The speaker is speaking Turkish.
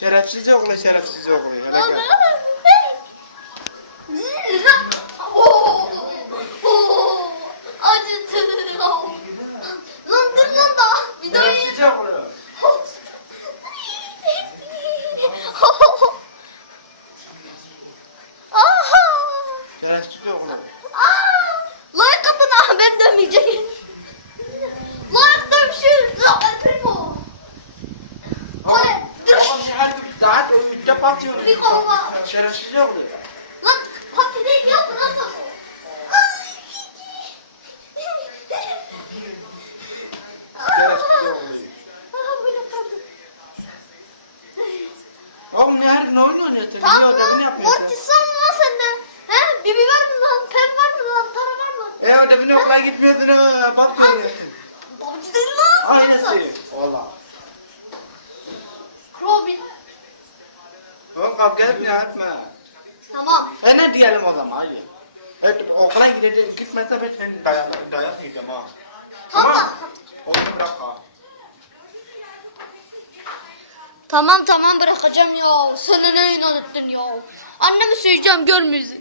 Şerefsiz oğlu şerefsiz oğlu. Hele gel. Oo, oo, acıdı. Lan dur lan da. Videoyu. Şerefsiz oğlu. Aha. Şerefsiz oğlu. Aa! Like ben demeyeceğim. Like demişim. La primo. Oley. Dur. Oğlum her gün saat Bir kova. Şerefsiz oğlu. Lan ya bu nasıl? Oğlum ne her gün oyun oynuyorsun? Tamam lan. mı lan sende? He? Bibi var mı lan? Pem var mı lan? Tara var mı? E ödevini okula gitmiyordun ha. Bak oynuyorsun. Babacı değil lan. Aynısı. Valla. Robin. Oğlum kavga etme etme. Tamam. E ne diyelim o zaman hadi. Evet okula gideceğim. Gitmezse ben seni dayak, dayak yiyeceğim ha. Tamam. Oğlum bırak ha. Tamam tamam bırakacağım ya. Sen ne ettin ya. Annemi söyleyeceğim görmüyorsun.